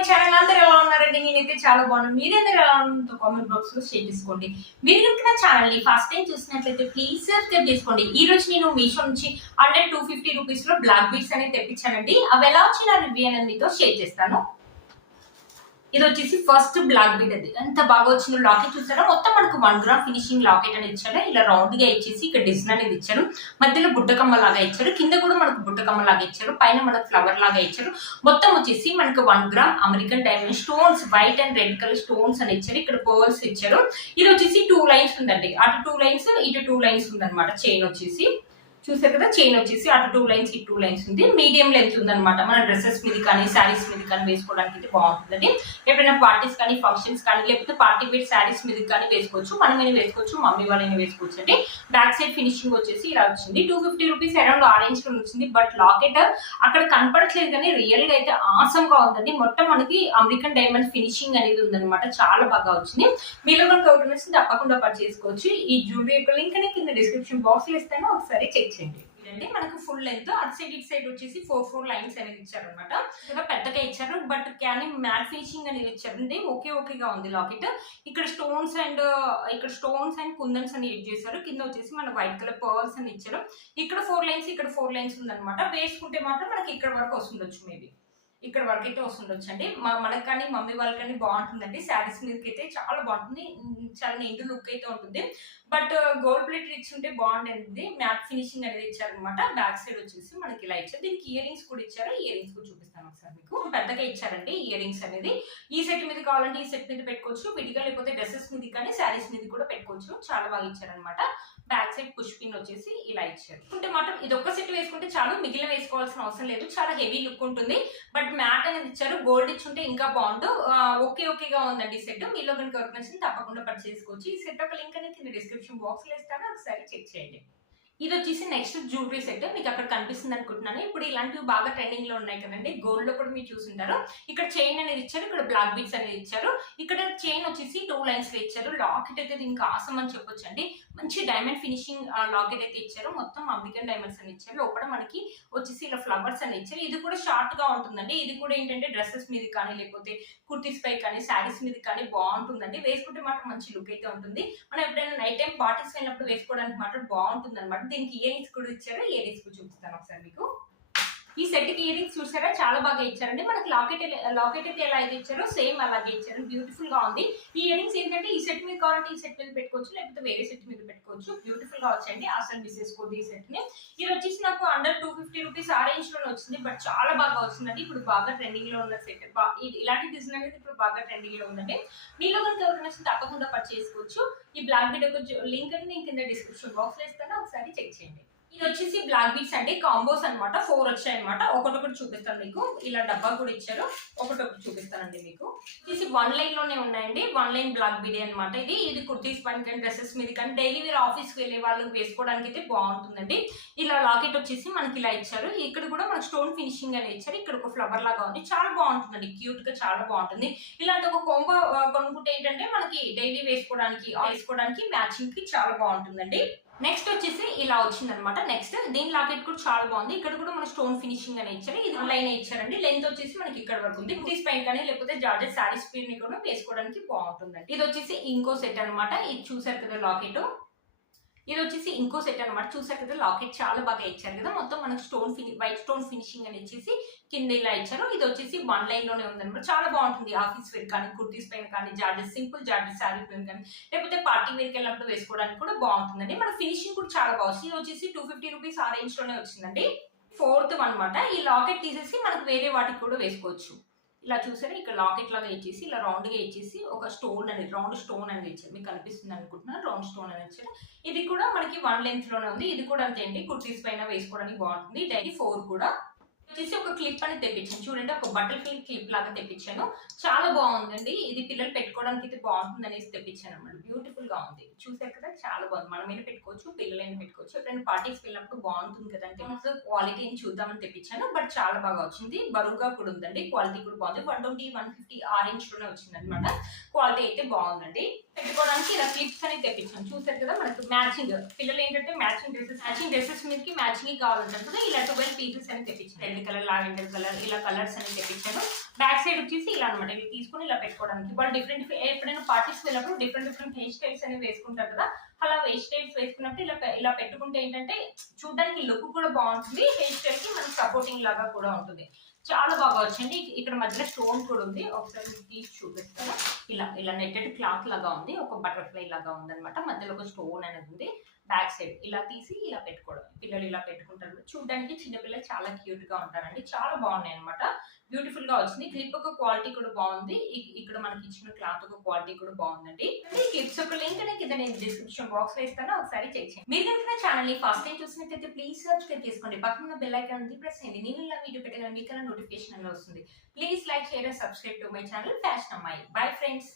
My channel. అందరూ ఎలా ఉన్నారండి? నేనైతే చాలా బాగున్నాను. మీరందరూ ఎలా ఉన్నారో కామెంట్ బాక్స్ లో షేర్ చేసుకోండి. మీరు కనుక నా ఛానల్ ని ఫస్ట్ టైం చూసినట్లయితే ప్లీజ్ సబ్స్క్రైబ్ చేసుకోండి. ఈ రోజు నేను మీషో నుంచి 250 రూపీస్ లో బ్లాక్ బీడ్స్ అనేది తెప్పించానండి. అవి ఎలా వచ్చిన రివ్యూ అనేది మీతో షేర్ చేస్తాను. ఇది వచ్చేసి ఫస్ట్ బ్లాక్ బీడ్. అది ఎంత బాగా వచ్చిన లాకెట్ చూసారా, మొత్తం మనకు 1 గ్రామ్ ఫినిషింగ్ లాకెట్ అనేది ఇచ్చాడు. ఇలా రౌండ్ గా ఇచ్చేసి ఇక్కడ డిజైన్ అనేది ఇచ్చారు. మధ్యలో బుట్టకమ్మ లాగా ఇచ్చారు, కింద కూడా మనకు బుట్టకమ్మ లాగా ఇచ్చారు, పైన మనకు ఫ్లవర్ లాగా ఇచ్చారు. మొత్తం వచ్చేసి మనకు 1 gram American diamond stones, white and red colour stones అని ఇచ్చారు. ఇక్కడ పర్ల్స్ ఇచ్చారు. ఇది వచ్చేసి 2 లైన్స్ ఉందండి, అటు 2 లైన్స్ ఇటు 2 లైన్స్ ఉందన్నమాట. చైన్ వచ్చేసి చూసారు కదా, చైన్ వచ్చేసి అటు 2 లైన్స్ ఇటు 2 లైన్స్ ఉంది. మీడియం లెంత్ ఉందన్నమాట. మన డ్రెస్సెస్ మీద కానీ శారీస్ మీద కానీ వేసుకోవడానికి అయితే బాగుంటుందండి. ఎప్పుడైనా పార్టీస్ కానీ ఫంక్షన్స్ కానీ లేకపోతే పార్టీ వేర్ శారీస్ మీద కానీ వేసుకోవచ్చు, మనమైనా వేసుకోవచ్చు, మమ్మీ వాళ్ళైనా వేసుకోవచ్చు అండి. బ్యాక్ సైడ్ ఫినిషింగ్ వచ్చేసి ఇలా వచ్చింది. 250 రూపీస్ అరౌండ్ ఆరెంజ్ లో వచ్చింది. బట్ లాకెట్ అక్కడ కనపడట్లేదు కానీ రియల్ గా అయితే ఆసమ్ గా ఉందండి. మొత్తం మనకి అమెరికన్ డైమండ్ ఫినిషింగ్ అనేది ఉందన్నమాట. చాలా బాగా వచ్చింది. మీలో కనుక ఒకటి నచ్చింది తప్పకుండా పర్చేస్ చేసుకోవచ్చు. ఈ జ్యువెలరీ యొక్క లింక్ అనేది కింద డిస్క్రిప్షన్ బాక్స్ లో ఇస్తాను, ఒకసారి చెక్ చేయండి. ఇదండి మనకు ఫుల్ లెంత్. అటు సైడ్ ఇటు సైడ్ వచ్చేసి 4 లైన్స్ అనేది ఇచ్చారు అనమాట. పెద్దగా ఇచ్చారు, బట్ కానీ మ్యాట్ ఫినిషింగ్ అనేది ఇచ్చారండి. ఓకేగా ఉంది లాకెట్. ఇక్కడ స్టోన్స్ అండ్ కుందన్స్ అని యూజ్ చేశారు. కింద వచ్చేసి మన వైట్ కలర్ పర్ల్స్ అని ఇచ్చారు. ఇక్కడ 4 లైన్స్ ఇక్కడ 4 లైన్స్ ఉందన్నమాట. వేసుకుంటే మాత్రం మనకి ఇక్కడ వరకు వస్తుండొచ్చు, మేబీ ఇక్కడ వరకు అయితే వస్తుండొచ్చు అండి. మనకు కానీ మమ్మీ వాళ్ళకి కానీ బాగుంటుందండి. శారీస్ మీదకి అయితే చాలా బాగుంటుంది, చాలా నిండు లుక్ అయితే ఉంటుంది. బట్ గోల్డ్ ప్లేట్ ఇచ్చుంటే బాగుంటుంది. మ్యాట్ ఫినిషింగ్ అనేది ఇచ్చారనమాట. బ్యాక్ సైడ్ వచ్చేసి మనకి ఇలా ఇచ్చారు. దీనికి ఇయర్ రింగ్స్ కూడా ఇచ్చారు. ఇయర్ రింగ్స్ కూడా చూపిస్తాను ఒకసారి మీకు. పెద్దగా ఇచ్చారండి ఇయర్ రింగ్స్ అనేది. ఈ సెట్ మీద కావాలంటే ఈ సెట్ మీద పెట్టుకోవచ్చు, విడిగా లేకపోతే డ్రెస్సెస్ మీద కానీ శారీస్ మీద కూడా పెట్టుకోవచ్చు. చాలా బాగా ఇచ్చారనమాట. బ్యాక్ సైడ్ పుష్ పిన్ వచ్చేసి ఇలా ఇచ్చారు. అంటే మాత్రం ఇది ఒక్క సెట్ వేసుకుంటే చాలు, మిగిలిన వేసుకోవాల్సిన అవసరం లేదు. చాలా హెవీ లుక్ ఉంటుంది. బట్ మ్యాట్ అనేది ఇచ్చారు. గోల్డ్ ఇచ్చుంటే ఇంకా బాగుండు. ఓకేగా ఉందండి ఈ సెట్. మీలో కనుక ఎవరికి నచ్చింది తప్పకుండా పర్చేస్ చేసుకోవచ్చు. ఈ సెట్ ఒక లింక్ అనేది కింద డిస్క్రిప్షన్ బాక్స్ లో ఇస్తాను, ఒకసారి చెక్ చేయండి. ఇది వచ్చేసి నెక్స్ట్ జ్యువెలరీ సెట్. మీకు అక్కడ కనిపిస్తుంది అనుకుంటున్నాను. ఇప్పుడు ఇలాంటివి బాగా ట్రెండింగ్ లో ఉన్నాయి కదండి. గోల్డ్ లో కూడా మీరు చూసుంటారు. ఇక్కడ చైన్ అనేది ఇచ్చారు, ఇక్కడ బ్లాక్ బీడ్స్ అనేది ఇచ్చారు. ఇక్కడ చైన్ వచ్చేసి 2 లైన్స్ లో ఇచ్చారు. లాకెట్ అయితే దీనికి ఆసం అని చెప్పొచ్చు అండి. మంచి డైమండ్ ఫినిషింగ్ లాకెట్ అయితే ఇచ్చారు. మొత్తం అమెరికన్ డైమండ్స్ అని ఇచ్చారు. లోపల మనకి వచ్చేసి ఇలా ఫ్లవర్స్ అని ఇచ్చారు. ఇది కూడా షార్ట్ గా ఉంటుందండి. ఇది కూడా ఏంటంటే డ్రెస్సెస్ మీద కానీ లేకపోతే కుర్తీస్ పై కానీ శారీస్ మీద కానీ బాగుంటుందండి. వేసుకుంటే మాత్రం మంచి లుక్ అయితే ఉంటుంది. మనం ఎప్పుడైనా నైట్ టైం పార్టీస్ వెళ్ళినప్పుడు వేసుకోవడానికి మాత్రం బాగుంటుంది అనమాట. దీనికి ఇయర్ రింగ్స్ కూడా ఇచ్చారు. ఇయర్ రింగ్స్ కూడా చూపిస్తాను ఒకసారి మీకు. ఈ సెట్ కి ఇయర్ రింగ్స్ చూసారా, చాలా బాగా ఇచ్చారండి. మనకి లాకెట్ అయితే ఎలా అయితే ఇచ్చారో సేమ్ అలాగే ఇచ్చారు. బ్యూటిఫుల్ గా ఉంది. ఈ ఇయర్ రింగ్స్ ఏంటంటే ఈ సెట్ మీద కావాలంటే ఈ సెట్ మీద పెట్టుకోవచ్చు, లేకపోతే వేరే సెట్ మీద పెట్టుకోవచ్చు. బ్యూటిఫుల్ గా వచ్చండి. అసలు మిస్ చేసుకోండి ఈ సెట్ ని. ఇది వచ్చేసి నాకు అండర్ 250 రూపీస్ ఆ రేంజ్ లోనే వచ్చింది. బట్ చాలా బాగా వచ్చిందండి. ఇప్పుడు బాగా ట్రెండింగ్ లో ఉన్న సెట్. ఇలాంటి డిజైన్ అనేది ఇప్పుడు బాగా ట్రెండింగ్ లో ఉందండి. మీలో కనుక ఎవరికి నచ్చింది తప్పకుండా పర్చేస్ చేసుకోవచ్చు. ఈ బ్లాక్ బీడ్ యొక్క లింక్ అని నేను కింద డిస్క్రిప్షన్ బాక్స్ లో ఇస్తాను, ఒకసారి చెక్ చేయండి. ఇది వచ్చేసి బ్లాక్ బీడ్స్ అండి, కాంబోస్ అనమాట. 4 వచ్చాయి అనమాట. ఒకటొకటి చూపిస్తాను మీకు. ఇలా డబ్బా కూడా ఇచ్చారు, ఒకటొకటి చూపిస్తానండి మీకు. వచ్చేసి 1 లైన్ లోనే ఉన్నాయండి. 1 లైన్ బ్లాక్ బీడ్ అనమాట. ఇది కుర్తీస్ పని కానీ డ్రెస్సెస్ మీద కానీ డైలీ వేర్ ఆఫీస్ కి వెళ్ళే వాళ్ళకి వేసుకోవడానికి అయితే బాగుంటుందండి. ఇలా లాకెట్ వచ్చేసి మనకి ఇలా ఇచ్చారు. ఇక్కడ కూడా మనకి స్టోన్ ఫినిషింగ్ అనేది ఇచ్చారు. ఇక్కడ ఒక ఫ్లవర్ లాగా ఉంది. చాలా బాగుంటుందండి, క్యూట్ గా చాలా బాగుంటుంది. ఇలాంటి ఒక కోంబో కొనుక్కుంటే ఏంటంటే మనకి డైలీ వేసుకోవడానికి మ్యాచింగ్ కి చాలా బాగుంటుందండి. నెక్స్ట్ వచ్చేసి ఇలా వచ్చింది అనమాట. నెక్స్ట్ దీని లాకెట్ కూడా చాలా బాగుంది. ఇక్కడ కూడా మన స్టోన్ ఫినిషింగ్ అని ఇచ్చారు. ఇది లైన్ ఇచ్చారండి. లెంత్ వచ్చేసి మనకి ఇక్కడ వరకు ఉంది. కుర్తీస్ పైన కానీ లేకపోతే జార్జెట్ శారీస్ పైన కూడా వేసుకోవడానికి బాగుంటుందండి. ఇది వచ్చేసి ఇంకో సెట్ అనమాట. ఇది చూసారు కదా లాకెట్. ఇది వచ్చేసి ఇంకో సెట్ అనమాట. చూసారు కదా లాకెట్ చాలా బాగా ఇచ్చారు కదా. మొత్తం మనకు వైట్ స్టోన్ ఫినిషింగ్ అని ఇచ్చేసి కింద ఇలా ఇచ్చారు. ఇది వచ్చేసి 1 లైన్ లోనే ఉందన్నమాట. చాలా బాగుంటుంది. ఆఫీస్ వేర్ కానీ కుర్తీస్ పైన కానీ జార్జెట్ సింపుల్ జార్జెట్ శారీ పైన కానీ లేకపోతే పార్టీ వేర్కి వెళ్ళినప్పుడు వేసుకోవడానికి కూడా బాగుంటుందండి. మన ఫినిషింగ్ కూడా చాలా బాగుంది. ఇది వచ్చేసి 250 రూపీస్ ఆ రేంజ్ లోనే వచ్చిందండి. 4th అనమాట. ఈ లాకెట్ తీసేసి మనకు వేరే వాటికి కూడా వేసుకోవచ్చు. ఇలా చూసారా, ఇక్కడ లాకెట్ లాగా ఇచ్చేసి ఇలా రౌండ్ గా ఇచ్చేసి ఒక రౌండ్ స్టోన్ అనేది ఇచ్చారు. మీకు కనిపిస్తుంది అనుకుంటున్నాను. రౌండ్ స్టోన్ అని ఇచ్చారు. ఇది కూడా మనకి 1 లెంత్ లోనే ఉంది. ఇది కూడా అంతే అండి, కుర్తీస్ పైన వేసుకోవడానికి బాగుంటుంది. డైలీ 4 కూడా వచ్చేసి ఒక క్లిప్ అనేది తెప్పించాను. చూడండి, ఒక బటర్ ఫ్లీ క్లిప్ లాగా తెప్పించాను. చాలా బాగుందండి. ఇది పిల్లలు పెట్టుకోవడానికి అయితే బాగుంటుంది అనేసి తెప్పించాను అనమాట. బ్యూటిఫుల్ గా ఉంది. చూసారు కదా, చాలా బాగుంది. మనమైనా పెట్టుకోవచ్చు, పిల్లలైనా పెట్టుకోవచ్చు. ఎప్పుడైనా పార్టీస్కి వెళ్ళినప్పుడు బాగుంటుంది కదంటే క్వాలిటీ చూద్దామని తెప్పించాను. బట్ చాలా బాగా వచ్చింది. బరువుగా కూడా ఉందండి. క్వాలిటీ కూడా బాగుంది. 120, 150 ఆ రేంజ్ లోనే వచ్చింది అనమాట. క్వాలిటీ అయితే బాగుందండి. పెట్టుకోవడానికి ఇలా క్లిప్స్ అనేది తెప్పించాను. చూసారు కదా, మనకు మ్యాచింగ్ పిల్లలు ఏంటంటే మ్యాచింగ్ డ్రెస్సెస్ మీదకి మ్యాచింగ్ కావాలంటారు కదా. ఇలా 12 పీసెస్ అని తెప్పించాను. రెడ్ కలర్, లావెండర్ కలర్, ఇలా కలర్స్ అని తెప్పించాను. బ్యాక్ సైడ్ వచ్చేసి ఇలా అనమాట, ఇవి తీసుకుని ఇలా పెట్టుకోవడానికి. వాళ్ళు డిఫరెంట్ ఎప్పుడైనా పార్టీస్ వెళ్ళినప్పుడు డిఫరెంట్ హెయిర్ స్టైల్స్ అనేవి వేసుకుంటారు కదా, అలా హెయిర్ స్టైల్స్ వేసుకున్నప్పుడు ఇలా పెట్టుకుంటే ఏంటంటే చూడడానికి లుక్ కూడా బాగుంటుంది, హెయిర్ స్టైల్ కి మనకి సపోర్టింగ్ లాగా కూడా ఉంటుంది. చాలా బాగా వచ్చింది. ఇక్కడ మధ్యలో స్టోన్ కూడా ఉంది, ఒకసారి మీకు తీసి చూపిస్తాను. ఇలా నెట్టెడ్ క్లాత్ లాగా ఉంది, ఒక బటర్ఫ్లై లాగా ఉంది అనమాట. మధ్యలో ఒక స్టోన్ అనేది ఉంది. బ్యాక్ సైడ్ ఇలా తీసి ఇలా పెట్టుకోవడం, పిల్లలు ఇలా పెట్టుకుంటారు. చూడడానికి చిన్నపిల్లలు చాలా క్యూట్ గా ఉంటారండి, చాలా బాగున్నాయి అనమాట. బ్యూటిఫుల్ గా వచ్చింది. క్లిప్ ఒక క్వాలిటీ కూడా బాగుంది. ఇక్కడ మనకి ఇచ్చిన క్లాత్ ఒక క్వాలిటీ కూడా బాగుందండి. క్లిప్స్ ఒక లింక్ కింద నేను డిస్క్రిప్షన్ బాక్స్ లో ఇస్తాను, ఒకసారి చెక్ చేయండి. మీరు కనుక ఛానల్ ని ఫస్ట్ టైం చూసినట్లయితే ప్లీజ్ సబ్స్క్రైబ్ చేసుకోండి. పక్కన బెల్ ఐకాన్ ఉంది, ప్రెస్ చేయండి. నేను ఇలా వీడియో పెట్టగానే మీకు నోటిఫికేషన్ వస్తుంది. Please like, share, subscribe to my channel fashion అమ్మాయి. Bye friends.